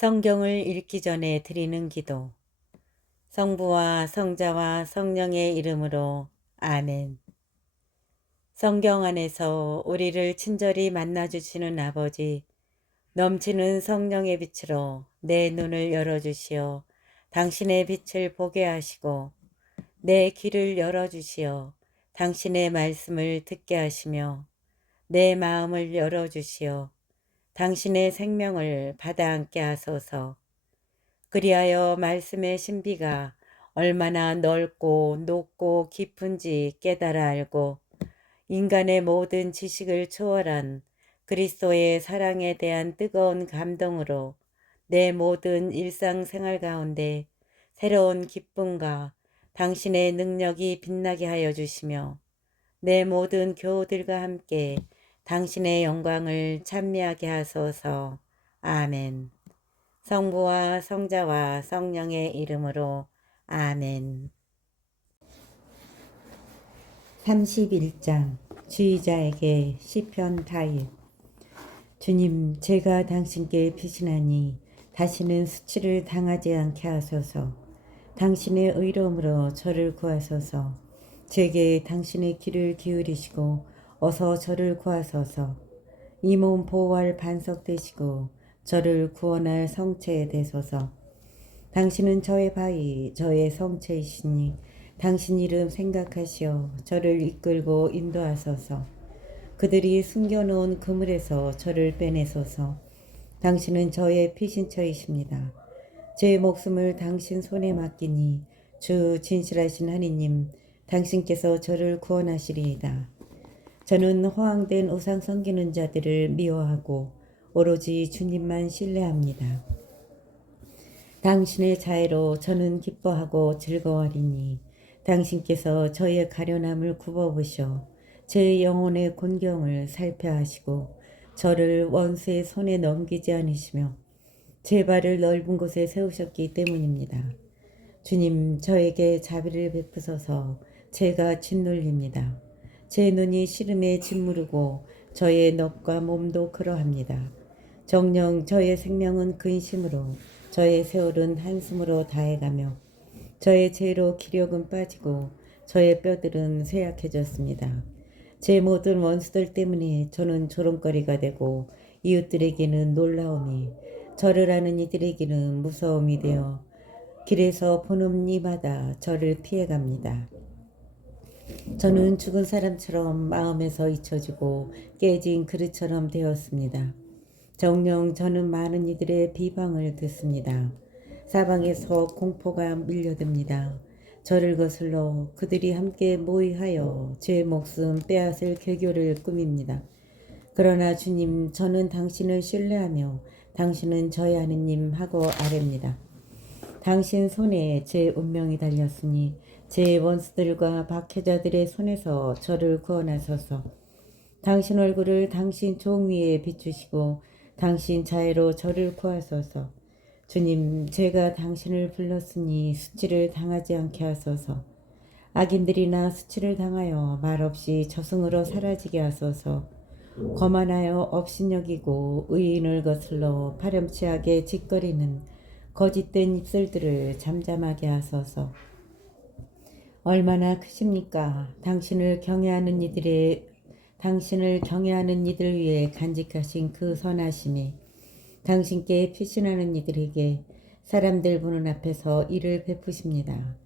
성경을 읽기 전에 드리는 기도. 성부와 성자와 성령의 이름으로 아멘. 성경 안에서 우리를 친절히 만나주시는 아버지, 넘치는 성령의 빛으로 내 눈을 열어주시어 당신의 빛을 보게 하시고, 내 귀를 열어주시어 당신의 말씀을 듣게 하시며, 내 마음을 열어주시어 당신의 생명을 받아안게 하소서. 그리하여 말씀의 신비가 얼마나 넓고 높고 깊은지 깨달아 알고 인간의 모든 지식을 초월한 그리스도의 사랑에 대한 뜨거운 감동으로 내 모든 일상생활 가운데 새로운 기쁨과 당신의 능력이 빛나게 하여 주시며, 내 모든 교우들과 함께 당신의 영광을 찬미하게 하소서. 아멘. 성부와 성자와 성령의 이름으로 아멘. 31장 주의자에게 시편 타일. 주님, 제가 당신께 피신하니 다시는 수치를 당하지 않게 하소서. 당신의 의로움으로 저를 구하소서. 제게 당신의 귀를 기울이시고 어서 저를 구하소서. 이 몸 보호할 반석 되시고 저를 구원할 성체 되소서. 당신은 저의 바위, 저의 성체이시니 당신 이름 생각하시어 저를 이끌고 인도하소서. 그들이 숨겨놓은 그물에서 저를 빼내소서. 당신은 저의 피신처이십니다. 제 목숨을 당신 손에 맡기니 주 진실하신 하느님, 당신께서 저를 구원하시리이다. 저는 허황된 우상 섬기는 자들을 미워하고 오로지 주님만 신뢰합니다. 당신의 자애로 저는 기뻐하고 즐거워하리니 당신께서 저의 가련함을 굽어보셔 제 영혼의 곤경을 살펴하시고 저를 원수의 손에 넘기지 않으시며 제 발을 넓은 곳에 세우셨기 때문입니다. 주님, 저에게 자비를 베푸소서. 제가 짓눌립니다. 제 눈이 시름에 짓무르고 저의 넋과 몸도 그러합니다. 정녕 저의 생명은 근심으로, 저의 세월은 한숨으로 다해가며 저의 죄로 기력은 빠지고 저의 뼈들은 쇠약해졌습니다. 제 모든 원수들 때문에 저는 조롱거리가 되고 이웃들에게는 놀라움이, 저를 아는 이들에게는 무서움이 되어 길에서 보는 이마다 저를 피해갑니다. 저는 죽은 사람처럼 마음에서 잊혀지고 깨진 그릇처럼 되었습니다. 정녕 저는 많은 이들의 비방을 듣습니다. 사방에서 공포가 밀려듭니다. 저를 거슬러 그들이 함께 모의하여 제 목숨 빼앗을 계교를 꾸밉니다. 그러나 주님, 저는 당신을 신뢰하며 당신은 저의 하느님 하고 아뢰입니다. 당신 손에 제 운명이 달렸으니 제 원수들과 박해자들의 손에서 저를 구원하소서. 당신 얼굴을 당신 종 위에 비추시고 당신 자애로 저를 구하소서. 주님, 제가 당신을 불렀으니 수치를 당하지 않게 하소서. 악인들이나 수치를 당하여 말없이 저승으로 사라지게 하소서. 거만하여 업신여기고 의인을 거슬러 파렴치하게 짓거리는 거짓된 입술들을 잠잠하게 하소서. 얼마나 크십니까? 당신을 경외하는 이들 위에 간직하신 그 선하심이 당신께 피신하는 이들에게 사람들 보는 앞에서 이를 베푸십니다.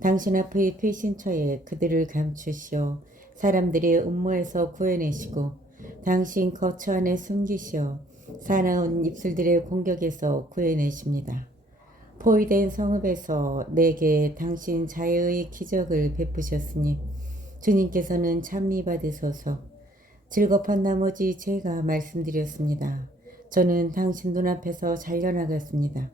당신 앞의 피신처에 그들을 감추시어 사람들의 음모에서 구해내시고 당신 거처 안에 숨기시어 사나운 입술들의 공격에서 구해내십니다. 포위된 성읍에서 내게 당신 자애의 기적을 베푸셨으니 주님께서는 찬미 받으소서. 즐겁한 나머지 제가 말씀드렸습니다. 저는 당신 눈앞에서 잘려나갔습니다.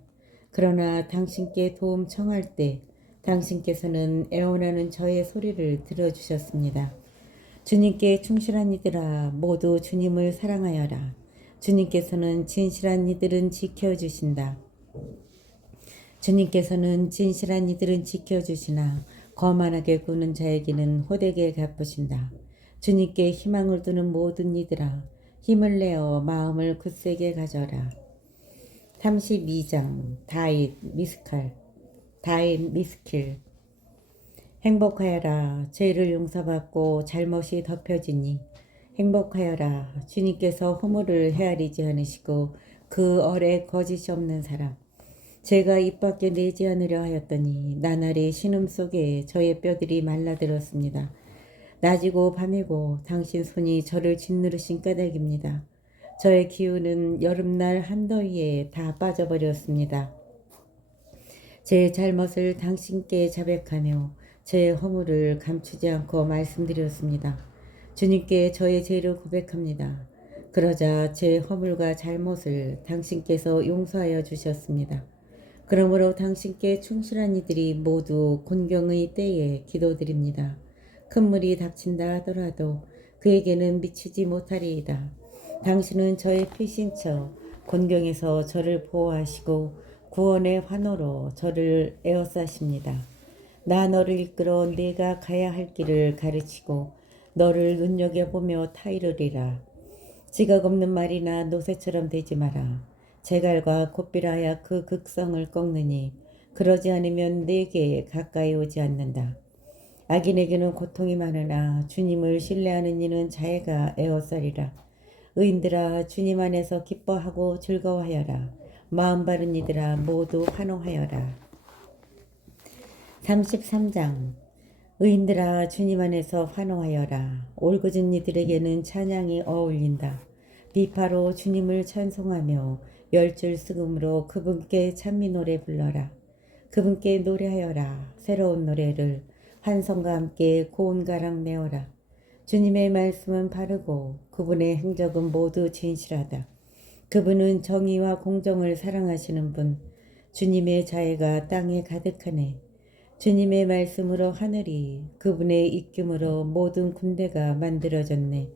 그러나 당신께 도움 청할 때 당신께서는 애원하는 저의 소리를 들어주셨습니다. 주님께 충실한 이들아, 모두 주님을 사랑하여라. 주님께서는 진실한 이들은 지켜주신다. 주님께서는 진실한 이들은 지켜주시나 거만하게 구는 자에게는 호되게 갚으신다. 주님께 희망을 두는 모든 이들아, 힘을 내어 마음을 굳세게 가져라. 32장 다윗 미스킬. 행복하여라. 죄를 용서받고 잘못이 덮여지니 행복하여라. 주님께서 허물을 헤아리지 않으시고 그 얼에 거짓이 없는 사람. 제가 입 밖에 내지 않으려 하였더니 나날이 신음 속에 저의 뼈들이 말라들었습니다. 낮이고 밤이고 당신 손이 저를 짓누르신 까닭입니다. 저의 기운은 여름날 한더위에 다 빠져버렸습니다. 제 잘못을 당신께 자백하며 제 허물을 감추지 않고 말씀드렸습니다. 주님께 저의 죄를 고백합니다. 그러자 제 허물과 잘못을 당신께서 용서하여 주셨습니다. 그러므로 당신께 충실한 이들이 모두 곤경의 때에 기도드립니다. 큰 물이 닥친다 하더라도 그에게는 미치지 못하리이다. 당신은 저의 피신처 곤경에서 저를 보호하시고 구원의 환호로 저를 에워싸십니다. 나 너를 이끌어 내가 가야 할 길을 가르치고 너를 눈여겨보며 타이르리라. 지각 없는 말이나 노새처럼 되지 마라. 제갈과 콧비라야 그 극성을 꺾느니 그러지 않으면 내게 가까이 오지 않는다. 악인에게는 고통이 많으나 주님을 신뢰하는 이는 자애가 에워싸리라. 의인들아 주님 안에서 기뻐하고 즐거워하여라. 마음 바른 이들아 모두 환호하여라. 33장 의인들아 주님 안에서 환호하여라. 올곧은 이들에게는 찬양이 어울린다. 비파로 주님을 찬송하며 열줄 스금으로 그분께 찬미 노래 불러라. 그분께 노래하여라. 새로운 노래를 환성과 함께 고운 가락 내어라. 주님의 말씀은 바르고 그분의 행적은 모두 진실하다. 그분은 정의와 공정을 사랑하시는 분. 주님의 자애가 땅에 가득하네. 주님의 말씀으로 하늘이 그분의 입김으로 모든 군대가 만들어졌네.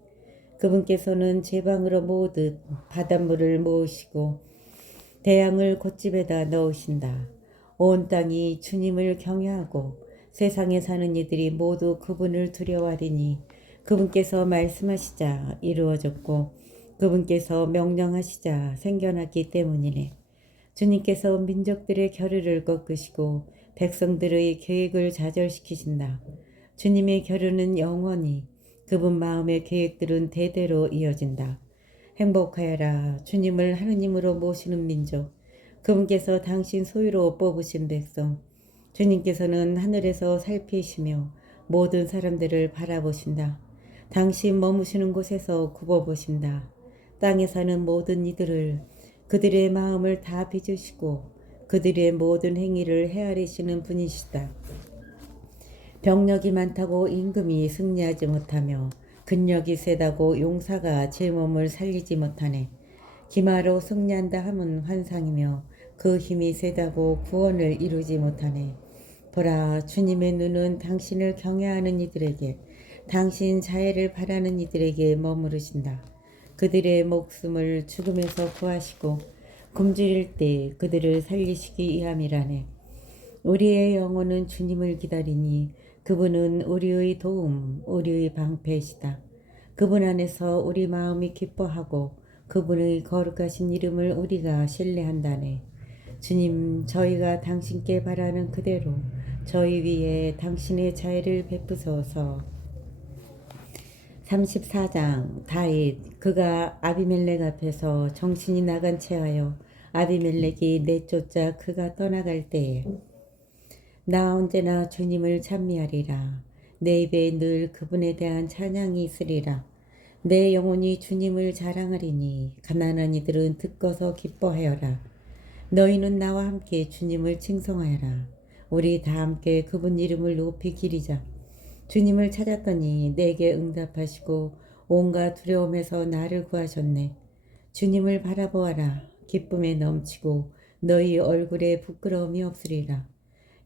그분께서는 제방으로 모듯 바닷물을 모으시고 대양을 곶집에다 넣으신다. 온 땅이 주님을 경외하고 세상에 사는 이들이 모두 그분을 두려워하리니 그분께서 말씀하시자 이루어졌고 그분께서 명령하시자 생겨났기 때문이네. 주님께서 민족들의 결의를 꺾으시고 백성들의 계획을 좌절시키신다. 주님의 결의는 영원히 그분 마음의 계획들은 대대로 이어진다. 행복하여라. 주님을 하느님으로 모시는 민족. 그분께서 당신 소유로 뽑으신 백성. 주님께서는 하늘에서 살피시며 모든 사람들을 바라보신다. 당신 머무시는 곳에서 굽어보신다. 땅에 사는 모든 이들을 그들의 마음을 다 빚으시고 그들의 모든 행위를 헤아리시는 분이시다. 병력이 많다고 임금이 승리하지 못하며 근력이 세다고 용사가 제 몸을 살리지 못하네. 기마로 승리한다 함은 환상이며 그 힘이 세다고 구원을 이루지 못하네. 보라, 주님의 눈은 당신을 경외하는 이들에게, 당신 자애를 바라는 이들에게 머무르신다. 그들의 목숨을 죽음에서 구하시고 굶주릴 때 그들을 살리시기 위함이라네. 우리의 영혼은 주님을 기다리니 그분은 우리의 도움, 우리의 방패이시다. 그분 안에서 우리 마음이 기뻐하고 그분의 거룩하신 이름을 우리가 신뢰한다네. 주님, 저희가 당신께 바라는 그대로 저희 위에 당신의 자애를 베푸소서. 34장 다윗. 그가 아비멜렉 앞에서 정신이 나간 채하여 아비멜렉이 내쫓아 그가 떠나갈 때에 나 언제나 주님을 찬미하리라. 내 입에 늘 그분에 대한 찬양이 있으리라. 내 영혼이 주님을 자랑하리니 가난한 이들은 듣고서 기뻐하여라. 너희는 나와 함께 주님을 칭송하여라. 우리 다 함께 그분 이름을 높이 기리자. 주님을 찾았더니 내게 응답하시고 온갖 두려움에서 나를 구하셨네. 주님을 바라보아라. 기쁨에 넘치고 너희 얼굴에 부끄러움이 없으리라.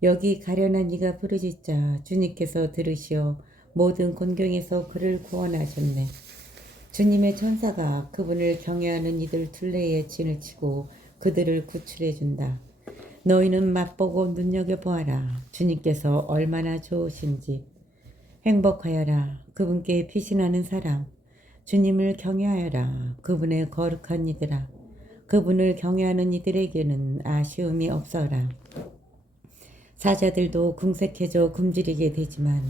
여기 가련한 이가 부르짖자 주님께서 들으시어 모든 곤경에서 그를 구원하셨네. 주님의 천사가 그분을 경외하는 이들 둘레에 진을 치고 그들을 구출해 준다. 너희는 맛보고 눈여겨보아라. 주님께서 얼마나 좋으신지. 행복하여라. 그분께 피신하는 사람. 주님을 경외하여라. 그분의 거룩한 이들아. 그분을 경외하는 이들에게는 아쉬움이 없어라. 사자들도 궁색해져 굶주리게 되지만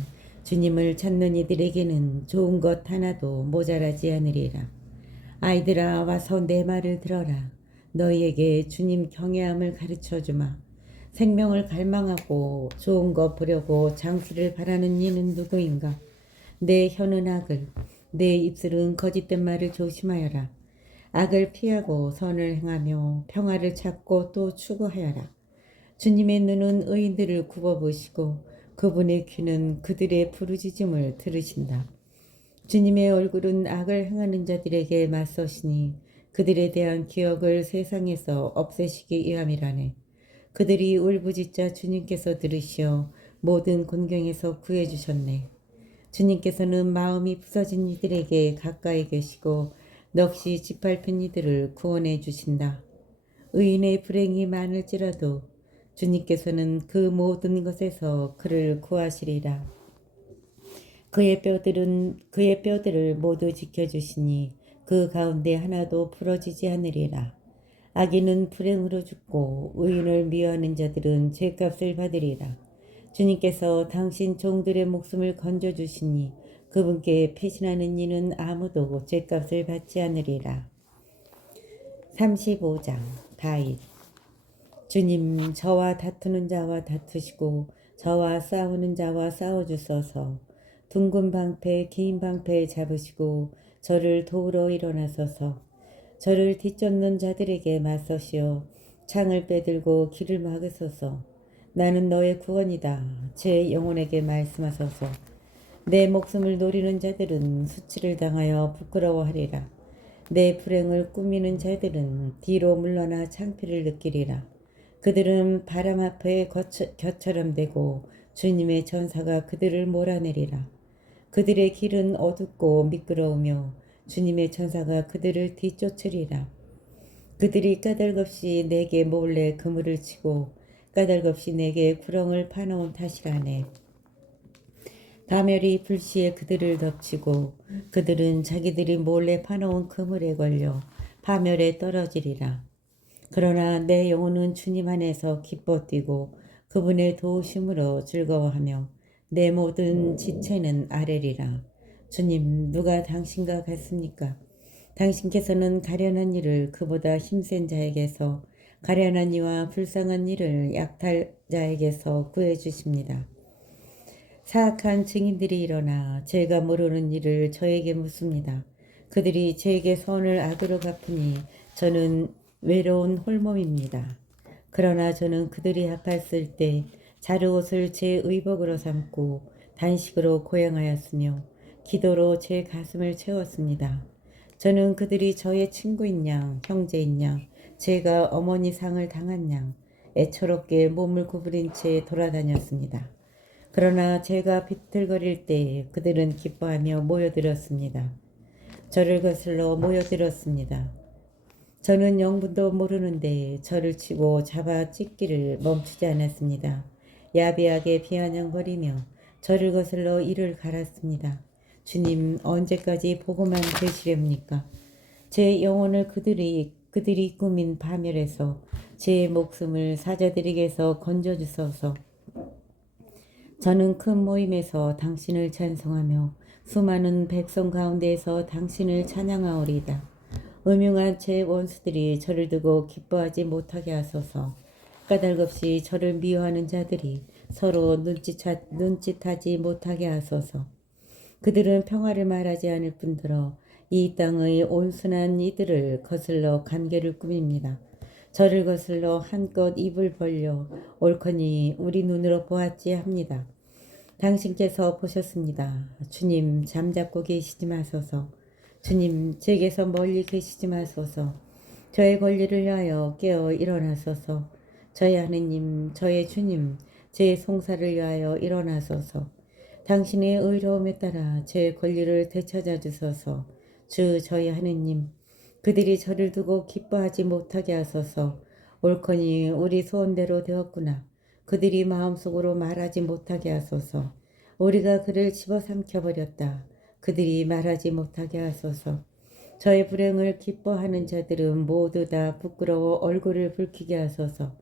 주님을 찾는 이들에게는 좋은 것 하나도 모자라지 않으리라. 아이들아, 와서 내 말을 들어라. 너희에게 주님 경외함을 가르쳐 주마. 생명을 갈망하고 좋은 것 보려고 장수를 바라는 이는 누구인가? 내 혀는 악을, 내 입술은 거짓된 말을 조심하여라. 악을 피하고 선을 행하며 평화를 찾고 또 추구하여라. 주님의 눈은 의인들을 굽어보시고 그분의 귀는 그들의 부르짖음을 들으신다. 주님의 얼굴은 악을 행하는 자들에게 맞서시니 그들에 대한 기억을 세상에서 없애시기 위함이라네. 그들이 울부짖자 주님께서 들으시어 모든 곤경에서 구해주셨네. 주님께서는 마음이 부서진 이들에게 가까이 계시고 넋이 짓밟힌 이들을 구원해 주신다. 의인의 불행이 많을지라도 주님께서는 그 모든 것에서 그를 구하시리라. 그의 뼈들을 모두 지켜주시니 그 가운데 하나도 부러지지 않으리라. 악인은 불행으로 죽고 의인을 미워하는 자들은 죄값을 받으리라. 주님께서 당신 종들의 목숨을 건져주시니 그분께 피신하는 이는 아무도 죄값을 받지 않으리라. 35장 다윗. 주님, 저와 다투는 자와 다투시고 저와 싸우는 자와 싸워주소서. 둥근 방패 긴 방패 잡으시고 저를 도우러 일어나소서. 저를 뒤쫓는 자들에게 맞서시어 창을 빼들고 길을 막으소서. 나는 너의 구원이다. 제 영혼에게 말씀하소서. 내 목숨을 노리는 자들은 수치를 당하여 부끄러워하리라. 내 불행을 꾸미는 자들은 뒤로 물러나 창피를 느끼리라. 그들은 바람 앞에 겨처럼 되고 주님의 전사가 그들을 몰아내리라. 그들의 길은 어둡고 미끄러우며 주님의 천사가 그들을 뒤쫓으리라. 그들이 까닭없이 내게 몰래 그물을 치고 까닭없이 내게 구렁을 파놓은 탓이라네. 다멸이 불시에 그들을 덮치고 그들은 자기들이 몰래 파놓은 그물에 걸려 파멸에 떨어지리라. 그러나 내 영혼은 주님 안에서 기뻐 뛰고 그분의 도우심으로 즐거워하며 내 모든 지체는 아뢰리라. 주님, 누가 당신과 같습니까? 당신께서는 가련한 이를 그보다 힘센 자에게서 가련한 이와 불쌍한 이를 약탈자에게서 구해주십니다. 사악한 증인들이 일어나 제가 모르는 일을 저에게 묻습니다. 그들이 제게 선을 악으로 갚으니 저는 외로운 홀몸입니다. 그러나 저는 그들이 아팠을 때 자르옷을 제 의복으로 삼고 단식으로 고행하였으며 기도로 제 가슴을 채웠습니다. 저는 그들이 저의 친구인 양, 형제인 양, 제가 어머니 상을 당한 양, 애처롭게 몸을 구부린 채 돌아다녔습니다. 그러나 제가 비틀거릴 때 그들은 기뻐하며 모여들었습니다. 저를 거슬러 모여들었습니다. 저는 영분도 모르는데 저를 치고 잡아 찢기를 멈추지 않았습니다. 야비하게 비아냥거리며 저를 거슬러 이를 갈았습니다. 주님, 언제까지 보고만 계시렵니까? 제 영혼을 그들이 꾸민 파멸에서 제 목숨을 사자들에게서 건져주소서. 저는 큰 모임에서 당신을 찬송하며 수많은 백성 가운데에서 당신을 찬양하오리다. 음흉한 제 원수들이 저를 두고 기뻐하지 못하게 하소서. 까닭없이 저를 미워하는 자들이 서로 눈짓하지 못하게 하소서. 그들은 평화를 말하지 않을 뿐더러 이 땅의 온순한 이들을 거슬러 관계를 꾸밉니다. 저를 거슬러 한껏 입을 벌려 옳거니 우리 눈으로 보았지 합니다. 당신께서 보셨습니다. 주님, 잠잡고 계시지 마소서. 주님, 제게서 멀리 계시지 마소서. 저의 권리를 위하여 깨어 일어나소서. 저의 하느님, 저의 주님, 제 송사를 위하여 일어나소서. 당신의 의로움에 따라 제 권리를 되찾아 주소서. 주 저희 하느님, 그들이 저를 두고 기뻐하지 못하게 하소서. 옳거니 우리 소원대로 되었구나. 그들이 마음속으로 말하지 못하게 하소서. 우리가 그를 집어삼켜버렸다. 그들이 말하지 못하게 하소서. 저의 불행을 기뻐하는 자들은 모두 다 부끄러워 얼굴을 붉히게 하소서.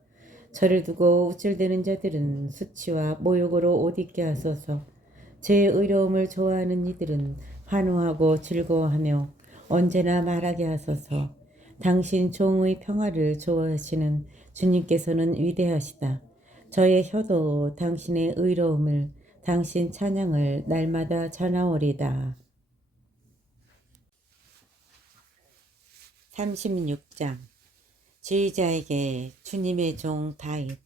저를 두고 우쭐대는 자들은 수치와 모욕으로 옷 입게 하소서. 제 의로움을 좋아하는 이들은 환호하고 즐거워하며 언제나 말하게 하소서. 당신 종의 평화를 좋아하시는 주님께서는 위대하시다. 저의 혀도 당신의 의로움을, 당신 찬양을 날마다 전하오리다. 36장 지휘자에게 주님의 종 다윗.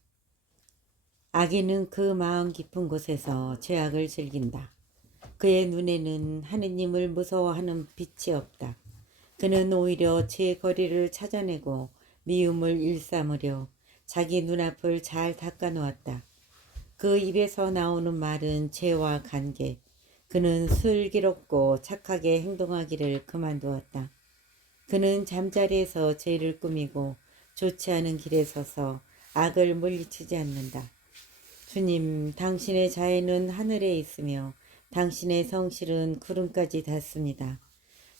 악인은 그 마음 깊은 곳에서 죄악을 즐긴다. 그의 눈에는 하느님을 무서워하는 빛이 없다. 그는 오히려 제 거리를 찾아내고 미움을 일삼으려 자기 눈앞을 잘 닦아놓았다. 그 입에서 나오는 말은 죄와 관계. 그는 슬기롭고 착하게 행동하기를 그만두었다. 그는 잠자리에서 죄를 꾸미고 좋지 않은 길에 서서 악을 물리치지 않는다. 주님, 당신의 자애는 하늘에 있으며 당신의 성실은 구름까지 닿습니다.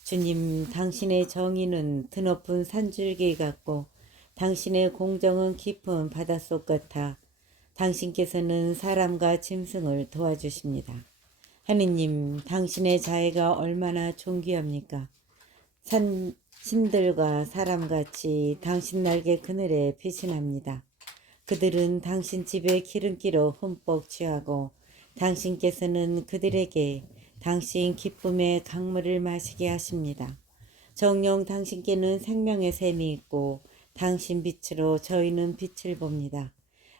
주님, 당신의 정의는 드높은 산줄기 같고 당신의 공정은 깊은 바닷속 같아 당신께서는 사람과 짐승을 도와주십니다. 하느님, 당신의 자애가 얼마나 존귀합니까? 신들과 사람같이 당신 날개 그늘에 빛이 납니다. 그들은 당신 집의 기름기로 흠뻑 취하고 당신께서는 그들에게 당신 기쁨의 강물을 마시게 하십니다. 정녕 당신께는 생명의 샘이 있고 당신 빛으로 저희는 빛을 봅니다.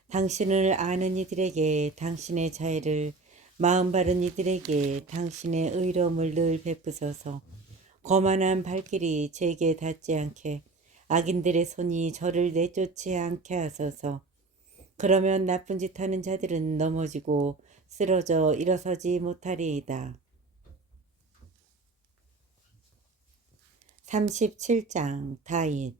당신을 아는 이들에게 당신의 자애를, 마음 바른 이들에게 당신의 의로움을 늘 베푸소서. 거만한 발길이 제게 닿지 않게, 악인들의 손이 저를 내쫓지 않게 하소서. 그러면 나쁜 짓 하는 자들은 넘어지고 쓰러져 일어서지 못하리이다. 37장 다윗.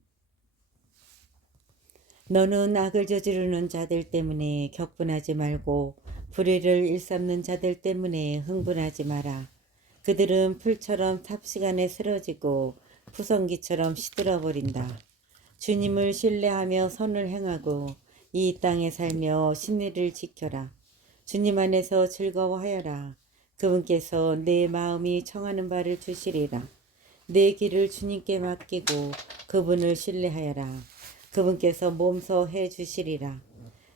너는 악을 저지르는 자들 때문에 격분하지 말고 불의를 일삼는 자들 때문에 흥분하지 마라. 그들은 풀처럼 탑시간에 쓰러지고 푸성기처럼 시들어버린다. 주님을 신뢰하며 선을 행하고 이 땅에 살며 신의를 지켜라. 주님 안에서 즐거워하여라. 그분께서 내 마음이 청하는 바를 주시리라. 내 길을 주님께 맡기고 그분을 신뢰하여라. 그분께서 몸소 해 주시리라.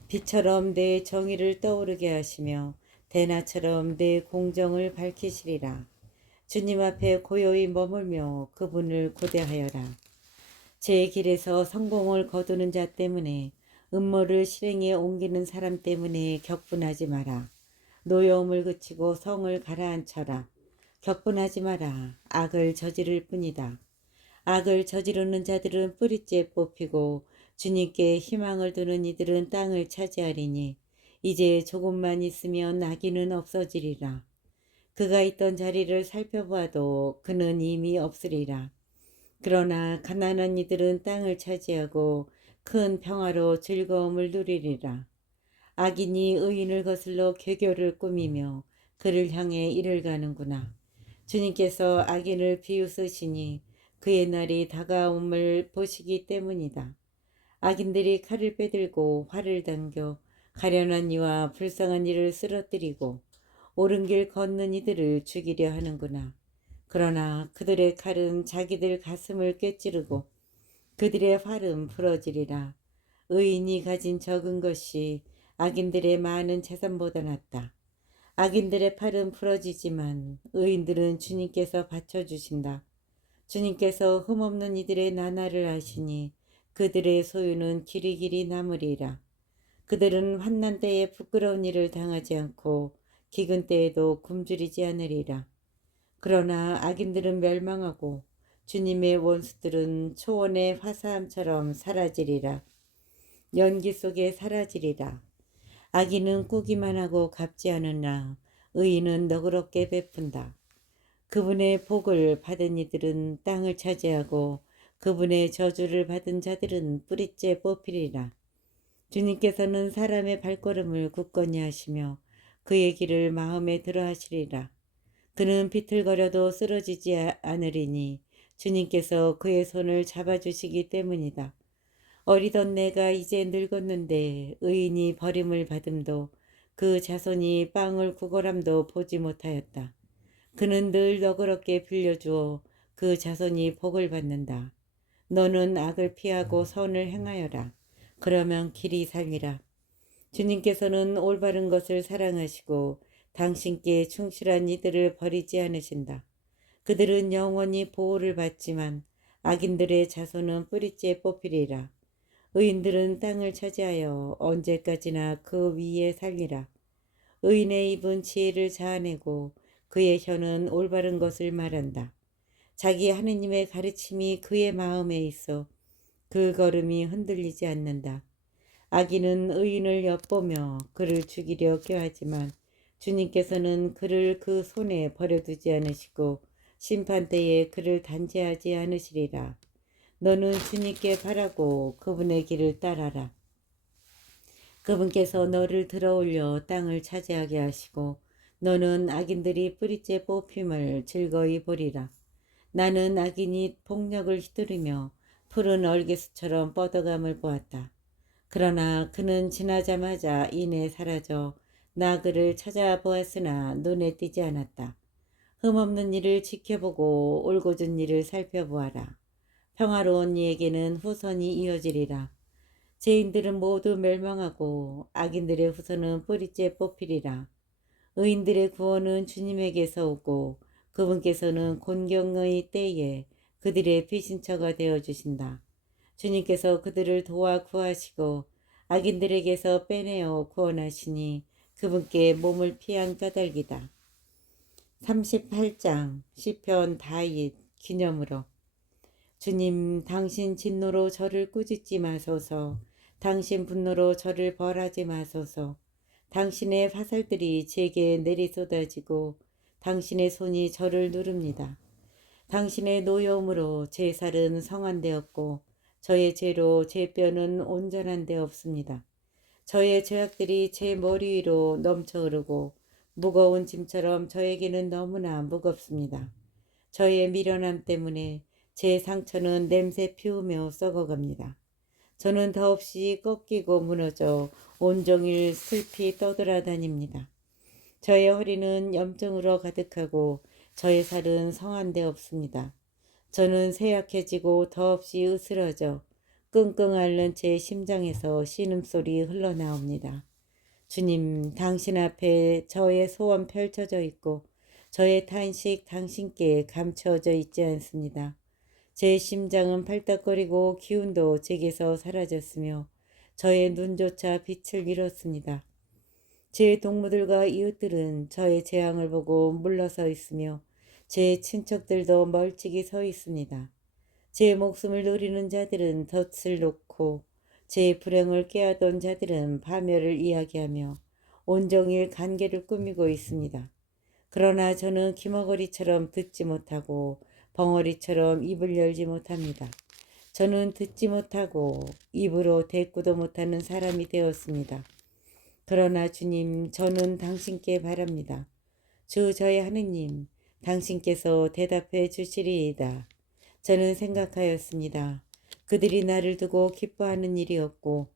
빛처럼 내 정의를 떠오르게 하시며 대낮처럼 내 공정을 밝히시리라. 주님 앞에 고요히 머물며 그분을 고대하여라. 제 길에서 성공을 거두는 자 때문에, 음모를 실행에 옮기는 사람 때문에 격분하지 마라. 노여움을 그치고 성을 가라앉혀라. 격분하지 마라. 악을 저지를 뿐이다. 악을 저지르는 자들은 뿌리째 뽑히고 주님께 희망을 두는 이들은 땅을 차지하리니 이제 조금만 있으면 악인은 없어지리라. 그가 있던 자리를 살펴봐도 그는 이미 없으리라. 그러나 가난한 이들은 땅을 차지하고 큰 평화로 즐거움을 누리리라. 악인이 의인을 거슬러 괴교를 꾸미며 그를 향해 이를 가는구나. 주님께서 악인을 비웃으시니 그의 날이 다가옴을 보시기 때문이다. 악인들이 칼을 빼들고 활을 당겨 가련한 이와 불쌍한 이를 쓰러뜨리고 옳은 길 걷는 이들을 죽이려 하는구나. 그러나 그들의 칼은 자기들 가슴을 꿰찌르고 그들의 활은 부러지리라. 의인이 가진 적은 것이 악인들의 많은 재산보다 낫다. 악인들의 팔은 부러지지만 의인들은 주님께서 받쳐주신다. 주님께서 흠없는 이들의 나날을 아시니 그들의 소유는 길이길이 남으리라. 그들은 환난 때에 부끄러운 일을 당하지 않고 기근 때에도 굶주리지 않으리라. 그러나 악인들은 멸망하고 주님의 원수들은 초원의 화사함처럼 사라지리라. 연기 속에 사라지리라. 악인은 꾸기만 하고 갚지 않으나 의인은 너그럽게 베푼다. 그분의 복을 받은 이들은 땅을 차지하고 그분의 저주를 받은 자들은 뿌리째 뽑히리라. 주님께서는 사람의 발걸음을 굳건히 하시며 그의 길을 마음에 들어 하시리라. 그는 비틀거려도 쓰러지지 않으리니 주님께서 그의 손을 잡아주시기 때문이다. 어리던 내가 이제 늙었는데 의인이 버림을 받음도 그 자손이 빵을 구걸함도 보지 못하였다. 그는 늘 너그럽게 빌려주어 그 자손이 복을 받는다. 너는 악을 피하고 선을 행하여라. 그러면 길이 살리라. 주님께서는 올바른 것을 사랑하시고 당신께 충실한 이들을 버리지 않으신다. 그들은 영원히 보호를 받지만 악인들의 자손은 뿌리째 뽑히리라. 의인들은 땅을 차지하여 언제까지나 그 위에 살리라. 의인의 입은 지혜를 자아내고 그의 혀는 올바른 것을 말한다. 자기 하느님의 가르침이 그의 마음에 있어 그 걸음이 흔들리지 않는다. 악인은 의인을 엿보며 그를 죽이려 꾀하지만 주님께서는 그를 그 손에 버려두지 않으시고 심판때에 그를 단죄하지 않으시리라. 너는 주님께 바라고 그분의 길을 따라라. 그분께서 너를 들어올려 땅을 차지하게 하시고 너는 악인들이 뿌리째 뽑힘을 즐거이 보리라. 나는 악인이 폭력을 휘두르며 푸른 얼개수처럼 뻗어감을 보았다. 그러나 그는 지나자마자 이내 사라져 나 그를 찾아보았으나 눈에 띄지 않았다. 흠없는 일을 지켜보고 올곧은 일을 살펴보아라. 평화로운 이에게는 후손이 이어지리라. 죄인들은 모두 멸망하고 악인들의 후손은 뿌리째 뽑히리라. 의인들의 구원은 주님에게서 오고 그분께서는 곤경의 때에 그들의 피신처가 되어주신다. 주님께서 그들을 도와 구하시고 악인들에게서 빼내어 구원하시니 그분께 몸을 피한 까닭이다. 38장 시편 다윗 기념으로. 주님, 당신 진노로 저를 꾸짖지 마소서. 당신 분노로 저를 벌하지 마소서. 당신의 화살들이 제게 내리쏟아지고 당신의 손이 저를 누릅니다. 당신의 노여움으로 제 살은 성한되었고 저의 죄로 제 뼈는 온전한 데 없습니다. 저의 죄악들이 제 머리 위로 넘쳐 흐르고 무거운 짐처럼 저에게는 너무나 무겁습니다. 저의 미련함 때문에 제 상처는 냄새 피우며 썩어갑니다. 저는 더없이 꺾이고 무너져 온종일 슬피 떠돌아다닙니다. 저의 허리는 염증으로 가득하고 저의 살은 성한 데 없습니다. 저는 쇠약해지고 더없이 으스러져 끙끙 앓는 제 심장에서 신음소리 흘러나옵니다. 주님, 당신 앞에 저의 소원 펼쳐져 있고 저의 탄식 당신께 감춰져 있지 않습니다. 제 심장은 팔딱거리고 기운도 제게서 사라졌으며 저의 눈조차 빛을 잃었습니다. 제 동무들과 이웃들은 저의 재앙을 보고 물러서 있으며 제 친척들도 멀찍이 서 있습니다. 제 목숨을 노리는 자들은 덫을 놓고 제 불행을 꾀하던 자들은 파멸을 이야기하며 온종일 간계를 꾸미고 있습니다. 그러나 저는 기머거리처럼 듣지 못하고 벙어리처럼 입을 열지 못합니다. 저는 듣지 못하고 입으로 대꾸도 못하는 사람이 되었습니다. 그러나 주님, 저는 당신께 바랍니다. 주 저의 하느님, 당신께서 대답해 주시리이다. 저는 생각하였습니다. 그들이 나를 두고 기뻐하는 일이 없고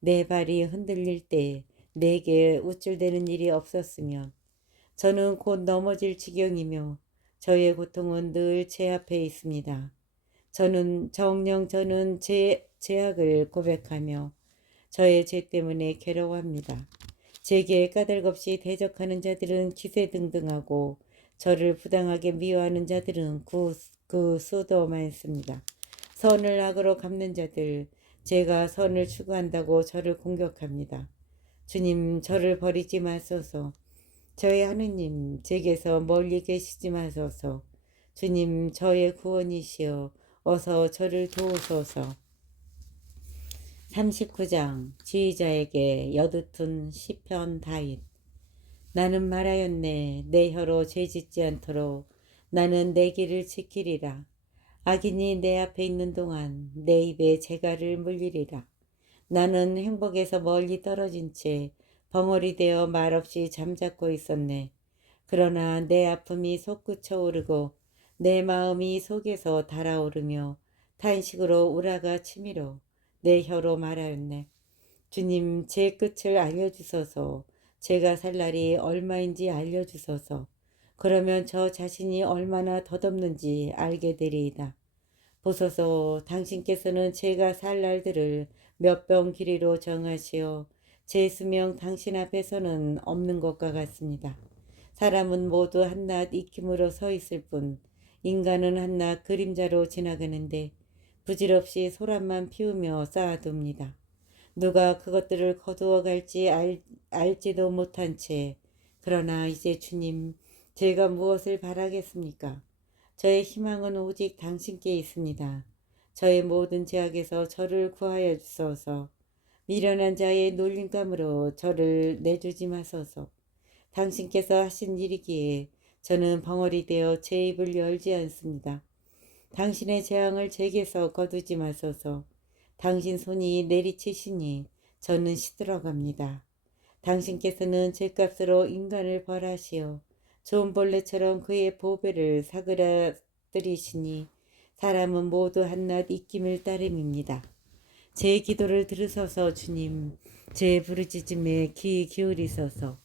내 발이 흔들릴 때 내게 우쭐대는 일이 없었으면 저는 곧 넘어질 지경이며 저의 고통은 늘 제 앞에 있습니다. 저는 제 죄악을 고백하며 저의 죄 때문에 괴로워합니다. 제게 까닭없이 대적하는 자들은 기세등등하고 저를 부당하게 미워하는 자들은 그 수도 많습니다. 선을 악으로 갚는 자들, 제가 선을 추구한다고 저를 공격합니다. 주님, 저를 버리지 마소서. 저의 하느님, 제게서 멀리 계시지 마소서. 주님, 저의 구원이시여 어서 저를 도우소서. 39장 지휘자에게 여두툰 시편 다윗. 나는 말하였네. 내 혀로 죄짓지 않도록 나는 내 길을 지키리라. 악인이 내 앞에 있는 동안 내 입에 재갈을 물리리라. 나는 행복에서 멀리 떨어진 채 벙어리 되어 말없이 잠자코 있었네. 그러나 내 아픔이 솟구쳐 오르고 내 마음이 속에서 달아오르며 탄식으로 우라가 치밀어 내 혀로 말하였네. 주님, 제 끝을 알려주소서. 제가 살 날이 얼마인지 알려주소서. 그러면 저 자신이 얼마나 덧없는지 알게 되리이다. 보소서, 당신께서는 제가 살 날들을 몇 병 길이로 정하시어 제 수명 당신 앞에서는 없는 것과 같습니다. 사람은 모두 한낱 익힘으로 서 있을 뿐 인간은 한낱 그림자로 지나가는데 부질없이 소란만 피우며 쌓아둡니다. 누가 그것들을 거두어 갈지 알지도 못한 채 그러나 이제 주님 제가 무엇을 바라겠습니까? 저의 희망은 오직 당신께 있습니다. 저의 모든 죄악에서 저를 구하여 주소서. 미련한 자의 놀림감으로 저를 내주지 마소서. 당신께서 하신 일이기에 저는 벙어리 되어 제 입을 열지 않습니다. 당신의 재앙을 제게서 거두지 마소서. 당신 손이 내리치시니 저는 시들어갑니다. 당신께서는 죄값으로 인간을 벌하시어 좋은 벌레처럼 그의 보배를 사그라뜨리시니 사람은 모두 한낱 입김을 따름입니다. 제 기도를 들으소서 주님, 제 부르짖음에 귀 기울이소서.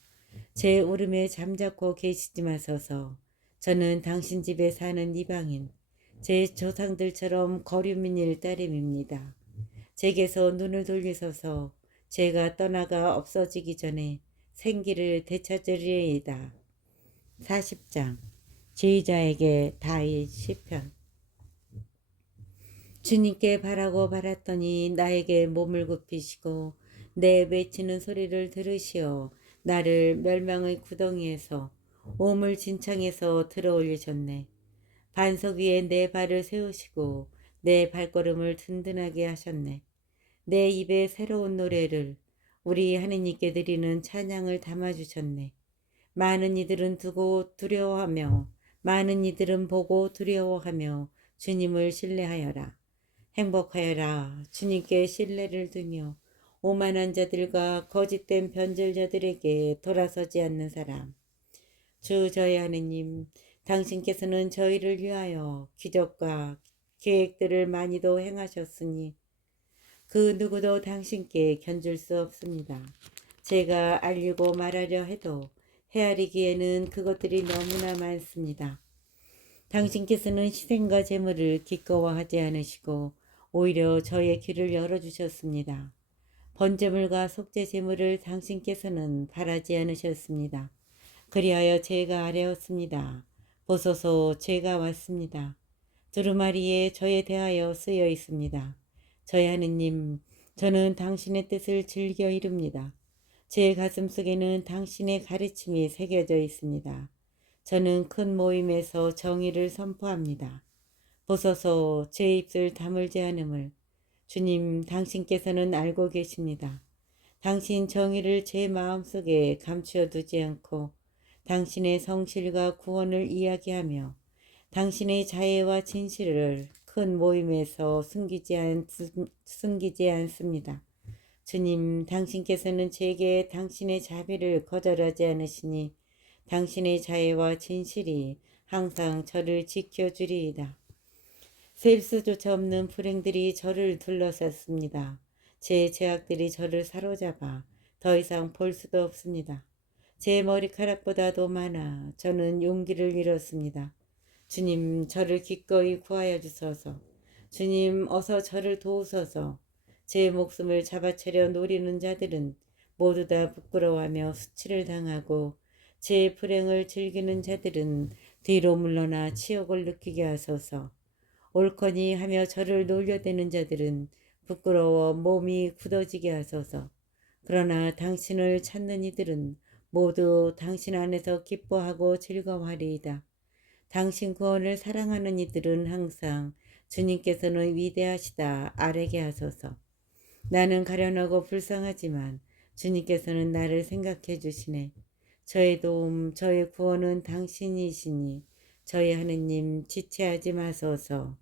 제 울음에 잠자코 계시지 마소서. 저는 당신 집에 사는 이방인, 제 조상들처럼 거류민일 따름입니다. 제게서 눈을 돌리소서. 제가 떠나가 없어지기 전에 생기를 되찾으리이다. 40장 지휘자에게 다윗 시편. 주님께 바라고 바랐더니 나에게 몸을 굽히시고 내 외치는 소리를 들으시어 나를 멸망의 구덩이에서 오물 진창에서 들어올리셨네. 반석 위에 내 발을 세우시고 내 발걸음을 든든하게 하셨네. 내 입에 새로운 노래를 우리 하느님께 드리는 찬양을 담아주셨네. 많은 이들은 두고 두려워하며 많은 이들은 보고 두려워하며 주님을 신뢰하여라. 행복하여라. 주님께 신뢰를 두며 오만한 자들과 거짓된 변절자들에게 돌아서지 않는 사람. 주 저희 하느님, 당신께서는 저희를 위하여 기적과 계획들을 많이도 행하셨으니 그 누구도 당신께 견줄 수 없습니다. 제가 알리고 말하려 해도 헤아리기에는 그것들이 너무나 많습니다. 당신께서는 희생과 제물을 기꺼워하지 않으시고 오히려 저의 귀를 열어주셨습니다. 번제물과 속죄 제물을 당신께서는 바라지 않으셨습니다. 그리하여 제가 아뢰었습니다. 보소서 제가 왔습니다. 두루마리에 저에 대하여 쓰여 있습니다. 저희 하느님, 저는 당신의 뜻을 즐겨 이룹니다. 제 가슴속에는 당신의 가르침이 새겨져 있습니다. 저는 큰 모임에서 정의를 선포합니다. 보소서 제 입술 다물지 않음을. 주님, 당신께서는 알고 계십니다. 당신 정의를 제 마음속에 감추어 두지 않고 당신의 성실과 구원을 이야기하며 당신의 자애와 진실을 큰 모임에서 숨기지 않습니다. 주님, 당신께서는 제게 당신의 자비를 거절하지 않으시니 당신의 자애와 진실이 항상 저를 지켜주리이다. 셀 수조차 없는 불행들이 저를 둘러쌌습니다. 제 죄악들이 저를 사로잡아 더 이상 볼 수도 없습니다. 제 머리카락보다도 많아 저는 용기를 잃었습니다. 주님, 저를 기꺼이 구하여 주소서. 주님, 어서 저를 도우소서. 제 목숨을 잡아채려 노리는 자들은 모두 다 부끄러워하며 수치를 당하고 제 불행을 즐기는 자들은 뒤로 물러나 치욕을 느끼게 하소서. 옳거니 하며 저를 놀려대는 자들은 부끄러워 몸이 굳어지게 하소서. 그러나 당신을 찾는 이들은 모두 당신 안에서 기뻐하고 즐거워하리이다. 당신 구원을 사랑하는 이들은 항상 주님께서는 위대하시다 아뢰게 하소서. 나는 가련하고 불쌍하지만 주님께서는 나를 생각해 주시네. 저의 도움, 저의 구원은 당신이시니 저희 하느님 지체하지 마소서.